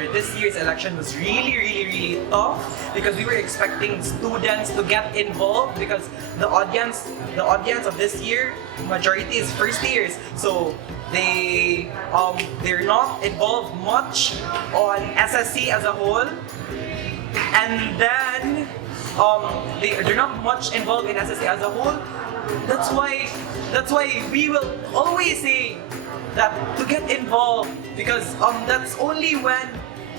or this year's election was really tough because we were expecting students to get involved because the audience of this year, majority is first years. So they're not involved much on SSC as a whole. And then they're not much involved in SSC as a whole. That's why we will always say that to get involved, because that's only when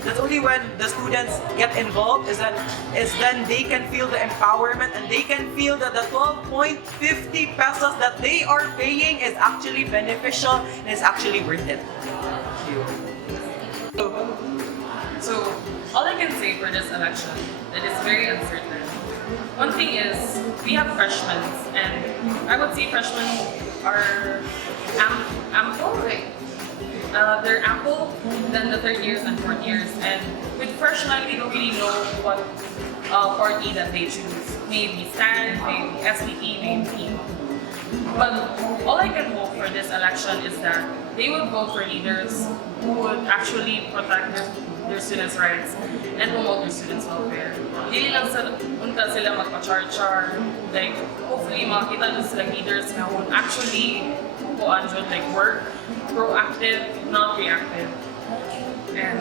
the students get involved is then they can feel the empowerment and they can feel that the 12.50 pesos that they are paying is actually beneficial and is actually worth it. So all I can say for this election, it is very uncertain. One thing is, we have freshmen, and I would say freshmen are ample, right? They're ample than the third years and fourth years. And with freshmen, we don't really know what party that they choose. Maybe STAN, maybe SPP, maybe. But all I can hope for this election is that they would vote for leaders who would actually protect their students' rights and promote their students' welfare. Hindi lang unta sila magpa-char-char. Like, hopefully makita na sila leaders na would actually like work, proactive, not reactive. And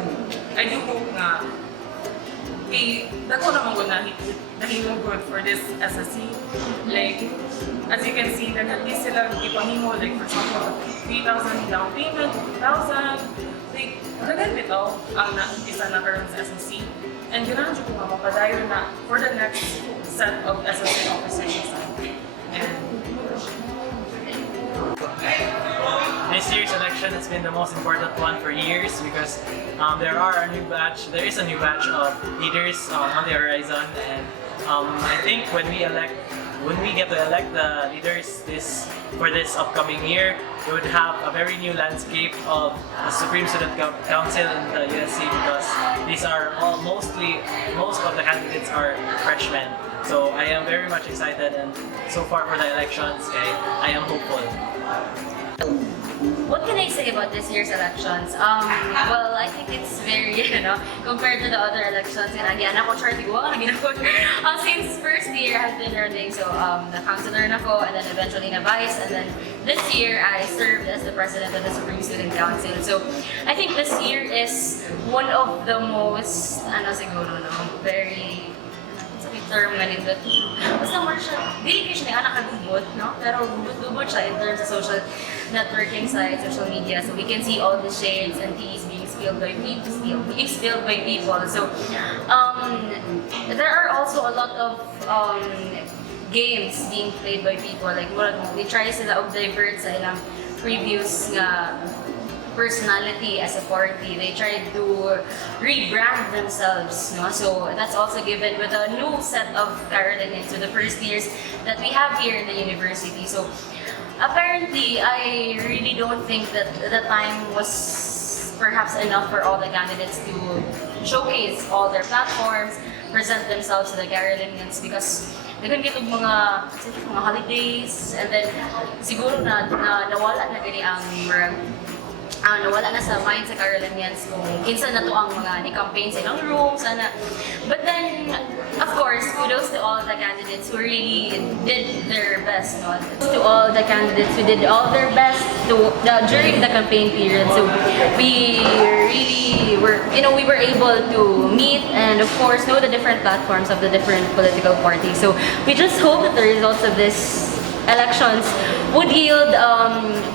I do hope na dako naman ko nahimo good for this SSC. Like, as you can see, at least sila ipahimo, like for example, 3,000 down payment, 2,000. Like, dagan bitaw ang isa na karon sa SSC. And ganahan dyan ko mapadayon na for the next set of SSC officers. And this year's election has been the most important one for years because there is a new batch of leaders on the horizon, and I think when we get to elect the leaders for this upcoming year, we would have a very new landscape of the Supreme Student Council in the USC because most of the candidates are freshmen. So I am very much excited, and so far for the elections, I am hopeful. What can I say about this year's elections? Well, I think it's very, compared to the other elections, since first year I've been running, so the councilor nako, and then eventually na vice, and then this year I served as the president of the Supreme Student Council. So I think this year is one of the most, very term nga nito. Basta more siya, dili kayo siya nakagubot, no? Pero gubot siya in terms of social networking sites, social media. So we can see all the shades and teas being spilled by people. So there are also a lot of games being played by people. Like, we try sila divert sa ilang previous nga personality as a party. They try to rebrand themselves, no? So that's also given with a new set of Carolinians, so the first years that we have here in the university. So apparently, I really don't think that the time was perhaps enough for all the candidates to showcase all their platforms, present themselves to the Carolinians, because naging kitong mga holidays, and then siguro na nawala na gani ang nawala na sa mind sa Carolinians kung kinsa na to ang mga ni-campaign sa ilang rooms, sana. But then, of course, kudos to all the candidates who really did their best, no? To all the candidates who did all their best during the campaign period. So we really were, we were able to meet and, of course, know the different platforms of the different political parties. So we just hope that the results of this elections would yield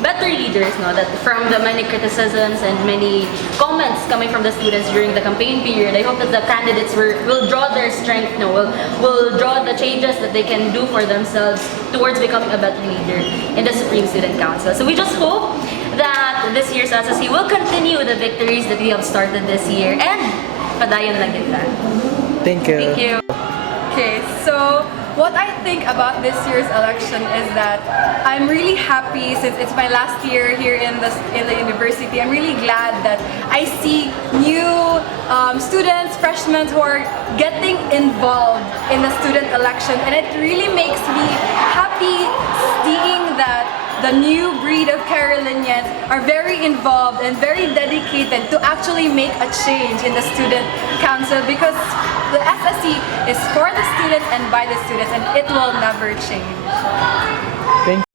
better leaders, no? That from the many criticisms and many comments coming from the students during the campaign period, I hope that the candidates will draw their strength, no? Will draw the changes that they can do for themselves towards becoming a better leader in the Supreme Student Council. So we just hope that this year's SSC will continue the victories that we have started this year, and padayon lang kita. Thank you. Thank you. Okay, so what I think about this year's election is that I'm really happy since it's my last year here in the university. I'm really glad that I see new students, freshmen who are getting involved in the student election, and it really makes me happy seeing that the new breed of Carolinians are very involved and very dedicated to actually make a change in the student council, because the SSC is for the students and by the students, and it will never change. Thank